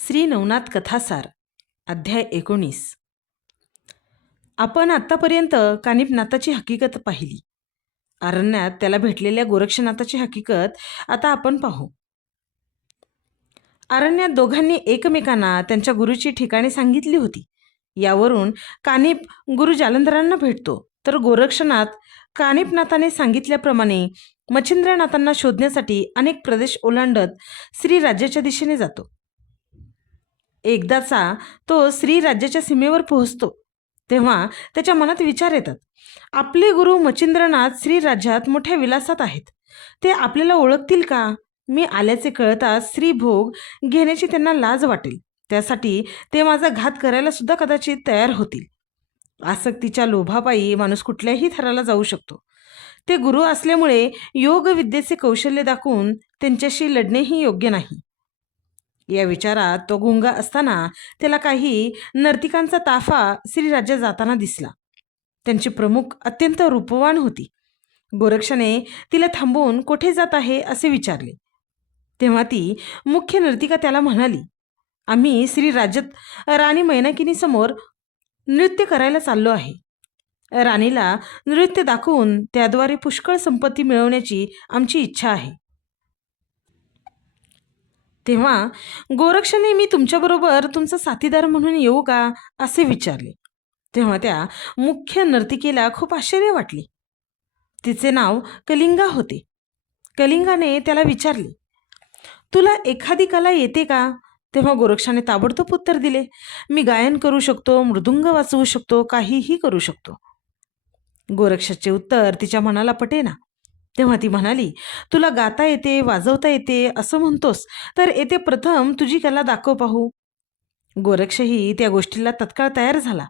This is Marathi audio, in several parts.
श्री नवनाथ कथासार अध्याय 19. आपण आत्तापर्यंत कानिपनाथाची हकीकत पाहिली. अरण्यात त्याला भेटलेल्या गोरक्षनाथाची हकीकत आता आपण पाहू. अरण्यात दोघांनी एकमेकांना त्यांच्या गुरुची ठिकाणे सांगितली होती. यावरून कानिप गुरु जालंधरांना भेटतो, तर गोरक्षनाथ कानिपनाथाने सांगितल्याप्रमाणे मच्छिंद्रनाथांना शोधण्यासाठी अनेक प्रदेश ओलांडत श्रीराज्याच्या दिशेने जातो. एकदाचा तो श्रीराज्याच्या सीमेवर पोहोचतो तेव्हा त्याच्या मनात विचार येतात. आपले गुरु मच्छिंद्रनाथ श्रीराज्यात मोठ्या विलासात आहेत. ते आपल्याला ओळखतील का? मी आल्याचे कळताच श्रीभोग घेण्याची त्यांना लाज वाटेल. त्यासाठी ते माझा घात करायला सुद्धा कदाचित तयार होतील. आसक्तीच्या लोभापायी माणूस कुठल्याही थराला जाऊ शकतो. ते गुरु असल्यामुळे योग विद्येचे कौशल्य दाखवून त्यांच्याशी लढणेही योग्य नाही. या विचारात तो गुंग असताना त्याला काही नर्तिकांचा ताफा श्रीराज्यात जाताना दिसला. त्यांची प्रमुख अत्यंत रूपवान होती. गोरक्षाने तिला थांबवून कुठे जात आहे असे विचारले. तेव्हा ती मुख्य नर्तिका त्याला म्हणाली, आम्ही श्रीराज्यात राणी मैनाकिनीसमोर नृत्य करायला चाललो आहे. राणीला नृत्य दाखवून त्याद्वारे पुष्कळ संपत्ती मिळवण्याची आमची इच्छा आहे. तेव्हा गोरक्षाने मी तुमच्याबरोबर तुमचा साथीदार म्हणून येऊ का असे विचारले. तेव्हा त्या मुख्य नर्तिकेला खूप आश्चर्य वाटले. तिचे नाव कलिंगा होते. कलिंगाने त्याला विचारले, तुला एखादी कला येते का? तेव्हा गोरक्षाने ताबडतोब उत्तर दिले, मी गायन करू शकतो, मृदुंग वाजवू शकतो, काहीही करू शकतो. गोरक्षाचे उत्तर तिच्या मनाला पटेना. तेव्हा ती म्हणाली, तुला गाता येते, वाजवता येते असं म्हणतोस, तर येथे प्रथम तुझी कला दाखव पाहू. गोरक्षही त्या गोष्टीला तत्काळ तयार झाला.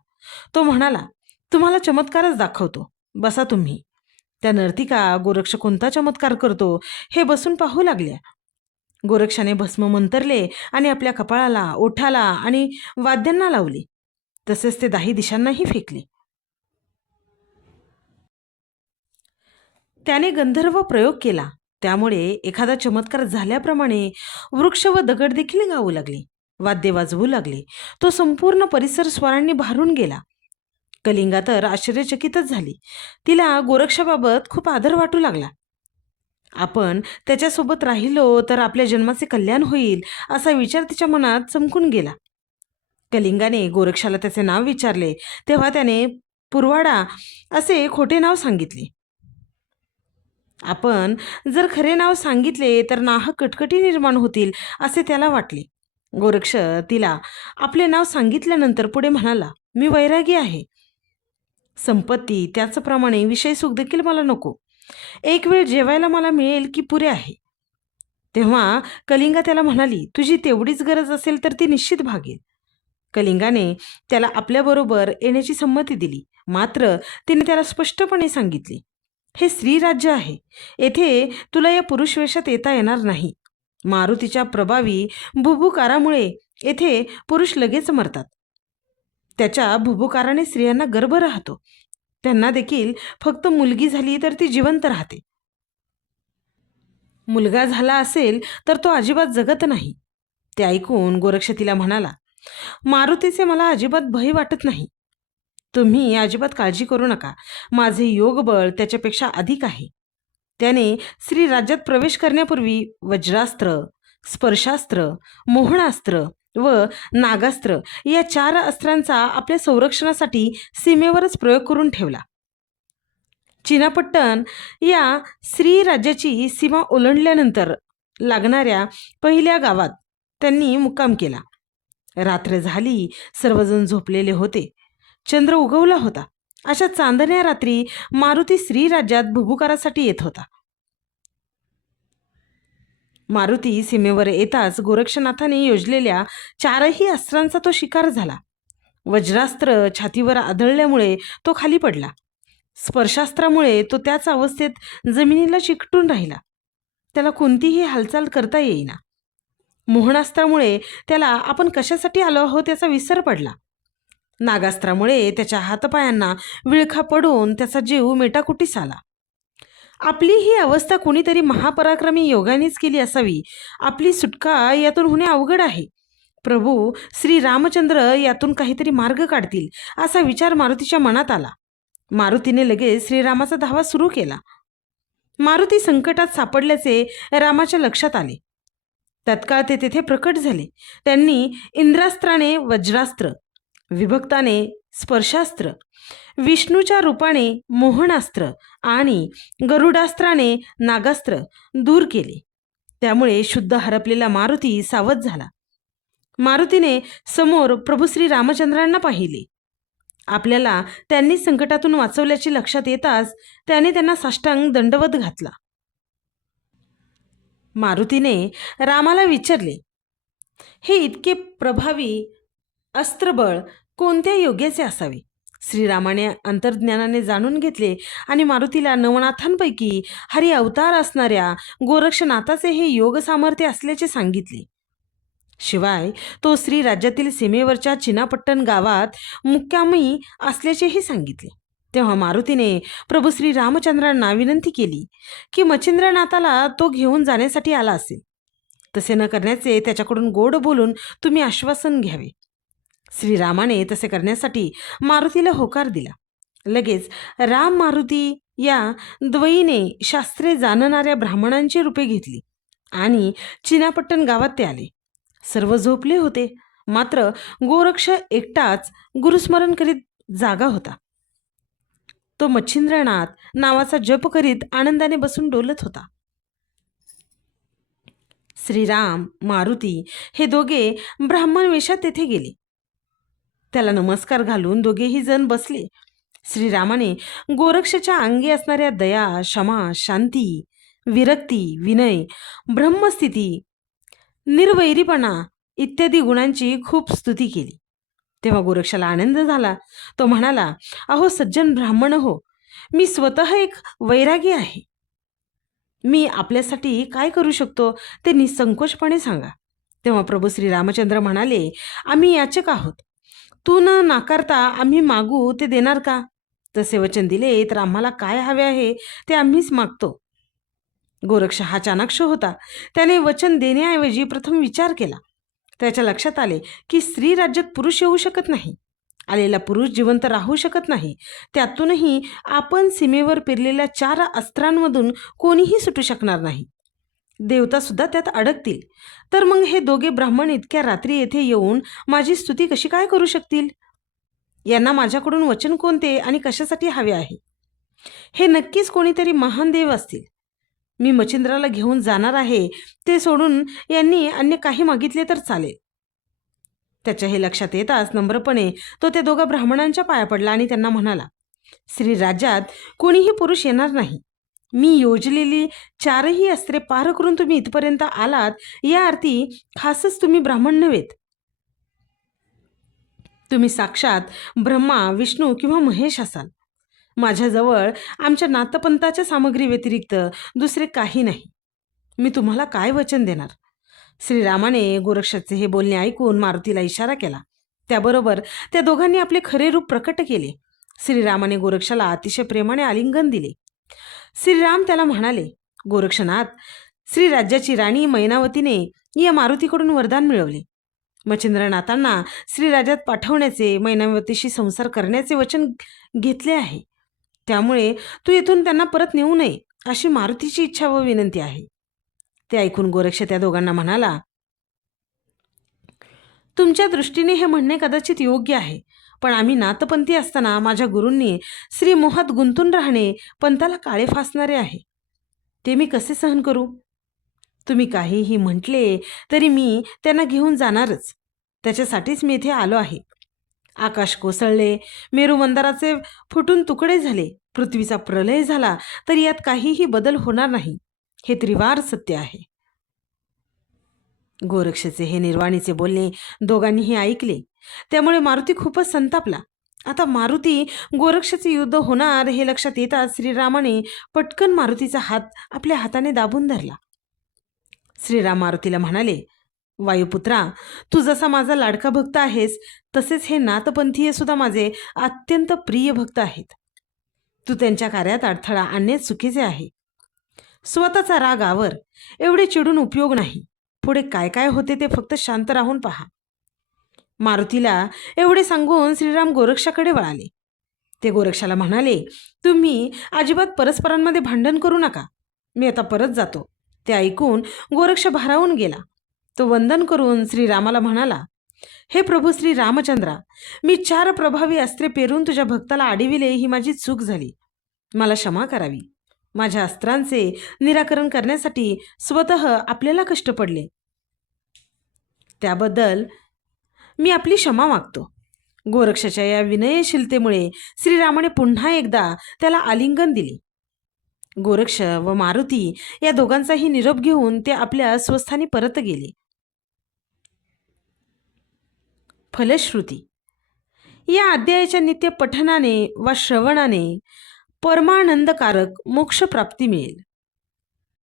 तो म्हणाला, तुम्हाला चमत्कारच दाखवतो, बसा तुम्ही. त्या नर्तिका गोरक्ष कोणता चमत्कार करतो हे बसून पाहू लागल्या. गोरक्षाने भस्म मंतरले आणि आपल्या कपाळाला, ओठाला आणि वाद्यांना लावले. तसेच ते 10 दिशांनाही फेकले. त्याने गंधर्व प्रयोग केला. त्यामुळे एखादा चमत्कार झाल्याप्रमाणे वृक्ष व दगड देखील गाऊ लागले, वाद्य वाजवू लागले. तो संपूर्ण परिसर स्वरांनी भारून गेला. कलिंगा तर आश्चर्यचकितच झाली. तिला गोरक्षाबाबत खूप आदर वाटू लागला. आपण त्याच्यासोबत राहिलो तर आपल्या जन्माचे कल्याण होईल असा विचार तिच्या मनात चमकून गेला. कलिंगाने गोरक्षाला त्याचे नाव विचारले. तेव्हा त्याने पुरवाडा असे खोटे नाव सांगितले. आपण जर खरे नाव सांगितले तर नाहक कटकटी निर्माण होतील असे त्याला वाटले. गोरक्ष तिला आपले नाव सांगितल्यानंतर पुढे म्हणाला, मी वैरागी आहे. संपत्ती, त्याचप्रमाणे विषय सुख देखील मला नको. एक वेळ जेवायला मला मिळेल की पुरे आहे. तेव्हा कलिंगा त्याला म्हणाली, तुझी तेवढीच गरज असेल तर ती निश्चित भागेल. कलिंगाने त्याला आपल्याबरोबर येण्याची संमती दिली. मात्र तिने त्याला स्पष्टपणे सांगितले, हे श्रीराज्य आहे. येथे तुला या पुरुष वेशात येता येणार नाही. मारुतीच्या प्रभावी भुभुकारामुळे येथे पुरुष लगेच मरतात. त्याच्या भुभुकाराने स्त्रियांना गर्भ राहतो. त्यांना देखील फक्त मुलगी झाली तर ती जिवंत राहते. मुलगा झाला असेल तर तो अजिबात जगत नाही. ते ऐकून गोरक्ष तिला म्हणाला, मारुतीचे मला अजिबात भय वाटत नाही. तुम्ही अजिबात काळजी करू नका. माझे योगबळ त्याच्यापेक्षा अधिक आहे. त्याने श्रीराज्यात प्रवेश करण्यापूर्वी वज्रास्त्र, स्पर्शास्त्र, मोहनास्त्र व नागास्त्र या 4 अस्त्रांचा आपल्या संरक्षणासाठी सीमेवरच प्रयोग करून ठेवला. चीनापट्टण या श्रीराज्याची सीमा ओलांडल्यानंतर लागणाऱ्या पहिल्या गावात त्यांनी मुक्काम केला. रात्र झाली, सर्वजण झोपलेले होते. चंद्र उगवला होता. अशा चांदण्या रात्री मारुती श्रीराज्यात भुभुकारासाठी येत होता. मारुती सीमेवर येताच गोरक्षनाथाने योजलेल्या 4ही अस्त्रांचा तो शिकार झाला. वज्रास्त्र छातीवर आदळल्यामुळे तो खाली पडला. स्पर्शास्त्रामुळे तो त्याच अवस्थेत जमिनीला चिकटून राहिला. त्याला कोणतीही हालचाल करता येईना. मोहनास्त्रामुळे त्याला आपण कशासाठी आलो आहोत याचा विसर पडला. नागास्त्रामुळे त्याच्या हातपायांना विळखा पडून त्याचा जीव मेटाकुटीस आला. आपली ही अवस्था कुणीतरी महापराक्रमी योगानेच केली असावी. आपली सुटका यातून होणे अवघड आहे. प्रभू श्री रामचंद्र यातून काहीतरी मार्ग काढतील असा विचार मारुतीच्या मनात आला. मारुतीने लगेच श्रीरामाचा धावा सुरू केला. मारुती संकटात सापडल्याचे रामाच्या लक्षात आले. तत्काळ ते तेथे प्रकट झाले. त्यांनी इंद्रास्त्राने वज्रास्त्र, विभक्ताने स्पर्शास्त्र, विष्णूच्या रूपाने मोहनास्त्र आणि गरुडास्त्राने नागास्त्र दूर केले. त्यामुळे शुद्ध हरपलेला मारुती सावध झाला. मारुतीने समोर प्रभू श्री रामचंद्रांना पाहिले. आपल्याला त्यांनी संकटातून वाचवल्याचे लक्षात येताच त्याने त्यांना साष्टांग दंडवत घातला. मारुतीने रामाला विचारले, हे इतके प्रभावी अस्त्रबळ कोणत्या योग्याचे असावे? श्रीरामाने अंतर्ज्ञानाने जाणून घेतले आणि मारुतीला नवनाथांपैकी हरी अवतार असणाऱ्या गोरक्षनाथाचे हे योग सामर्थ्य असल्याचे सांगितले. शिवाय तो श्री राज्यातील सीमेवरच्या चिनापट्टण गावात मुक्कामी असल्याचेही सांगितले. तेव्हा मारुतीने प्रभू श्री रामचंद्रांना विनंती केली की मच्छिंद्रनाथाला तो घेऊन जाण्यासाठी आला असेल. तसे न करण्याचे त्याच्याकडून गोड बोलून तुम्ही आश्वासन घ्यावे. श्रीरामाने तसे करण्यासाठी मारुतीला होकार दिला. लगेच राम मारुती या द्वयीने शास्त्रे जाणणाऱ्या ब्राह्मणांची रूपे घेतली आणि चिनापट्टण गावात ते आले. सर्व झोपले होते, मात्र गोरक्ष एकटाच गुरुस्मरण करीत जागा होता. तो मच्छिंद्रनाथ नावाचा जप करीत आनंदाने बसून डोलत होता. श्रीराम मारुती हे दोघे ब्राह्मण वेशात तेथे गेले. त्याला नमस्कार घालून दोघेही जण बसले. श्रीरामाने गोरक्षच्या अंगी असणाऱ्या दया, क्षमा, शांती, विरक्ती, विनय, ब्रह्मस्थिती, निर्वैरीपणा इत्यादी गुणांची खूप स्तुती केली. तेव्हा गोरक्षाला आनंद झाला. तो म्हणाला, अहो सज्जन ब्राह्मण हो, मी स्वतः एक वैरागी आहे. मी आपल्यासाठी काय करू शकतो ते निसंकोचपणे सांगा. तेव्हा प्रभू श्री रामचंद्र म्हणाले, आम्ही याचक आहोत. तू न नाकारता आम्ही मागू ते देणार का? तसे वचन दिले तर आम्हाला काय हवे आहे ते आम्हीच मागतो. गोरक्ष हा चाणाक्ष होता. त्याने वचन देण्याऐवजी प्रथम विचार केला. त्याच्या लक्षात आले की स्त्री राज्यात पुरुष येऊ शकत नाही. आलेला पुरुष जिवंत राहू शकत नाही. त्यातूनही आपण सीमेवर पेरलेल्या 4 अस्त्रांमधून कोणीही सुटू शकणार नाही. देवतासुद्धा त्यात अडकतील. तर मग हे दोघे ब्राह्मण इतक्या रात्री येथे येऊन माझी स्तुती कशी काय करू शकतील? यांना माझ्याकडून वचन कोणते आणि कशासाठी हवे आहे? हे नक्कीच कोणीतरी महान देव असतील. मी मच्छिंद्राला घेऊन जाणार आहे ते सोडून यांनी अन्य काही मागितले तर चालेल. त्याच्या हे लक्षात येताच नम्रपणे तो त्या दोघा ब्राह्मणांच्या पाया पडला आणि त्यांना म्हणाला, श्री राज्यात कोणीही पुरुष येणार नाही. मी योजलेली 4ही अस्त्रे पार करून तुम्ही इथपर्यंत आलात, या अर्थी खासच तुम्ही ब्राह्मण नव्हेत. तुम्ही साक्षात ब्रह्मा, विष्णू किंवा महेश असाल. माझ्याजवळ आमच्या नातपंथाच्या सामग्री व्यतिरिक्त दुसरे काही नाही. मी तुम्हाला काय वचन देणार? श्रीरामाने गोरक्षाचे हे बोलणे ऐकून मारुतीला इशारा केला. त्याबरोबर त्या दोघांनी आपले खरे रूप प्रकट केले. श्रीरामाने गोरक्षाला अतिशय प्रेमाने आलिंगन दिले. श्रीराम त्याला म्हणाले, गोरक्षनाथ, श्री राज्याची राणी मैनावतीने या मारुतीकडून वरदान मिळवले. मच्छिंद्रनाथांना श्रीराज्यात पाठवण्याचे, मैनावतीशी संसार करण्याचे वचन घेतले आहे. त्यामुळे तू येथून त्यांना परत नेऊ नये अशी मारुतीची इच्छा व विनंती आहे. ते ऐकून गोरक्ष त्या दोघांना म्हणाला, तुमच्या दृष्टीने हे म्हणणे कदाचित योग्य आहे, पण आम्ही नातपंथी असताना माझ्या गुरूंनी श्री मोहात गुंतून राहणे पंथाला काळे फासणारे आहे. ते मी कसे सहन करू? तुम्ही काहीही म्हटले तरी मी त्यांना घेऊन जाणारच. त्याच्यासाठीच मी इथे आलो आहे. आकाश कोसळले, मेरुमंदाराचे फुटून तुकडे झाले, पृथ्वीचा प्रलय झाला तरी यात काहीही बदल होणार नाही. हे त्रिवार सत्य आहे. गोरक्षाचे हे निर्वाणीचे बोलणे दोघांनीही ऐकले. त्यामुळे मारुती खूपच संतापला. आता मारुती गोरक्षाचे युद्ध होणार हे लक्षात येताच श्रीरामाने पटकन मारुतीचा हात आपल्या हाताने दाबून धरला. श्रीराम मारुतीला म्हणाले, वायुपुत्रा, तू जसा माझा लाडका भक्त आहेस तसेच हे नातपंथीय सुद्धा माझे अत्यंत प्रिय भक्त आहेत. तू त्यांच्या कार्यात अडथळा आणणे चुकीचे आहे. स्वतःचा राग आवर. एवढे चिडून उपयोग नाही. पुढे काय काय होते ते फक्त शांत राहून पहा. मारुतीला एवढे सांगून श्रीराम गोरक्षाकडे वळाले. ते गोरक्षाला म्हणाले, तुम्ही अजिबात परस्परांमध्ये भांडण करू नका. मी आता परत जातो. ते ऐकून गोरक्ष भारावून गेला. तो वंदन करून श्रीरामाला म्हणाला, हे प्रभू श्री रामचंद्रा, मी 4 प्रभावी अस्त्रे पेरून तुझ्या भक्ताला अडविले, ही माझी चूक झाली. मला क्षमा करावी. माझ्या अस्त्रांचे निराकरण करण्यासाठी स्वतः आपल्याला कष्ट पडले, त्याबद्दल मी आपली क्षमा मागतो. गोरक्षाच्या या विनयशीलतेमुळे श्रीरामाने पुन्हा एकदा त्याला आलिंगन दिले. गोरक्ष व मारुती या दोघांचाही निरोप घेऊन ते आपल्या स्वस्थानी परत गेले. फलश्रुती. या अध्यायाच्या नित्य पठनाने वा श्रवणाने परमानंदकारक मोक्षप्राप्ती मिळेल.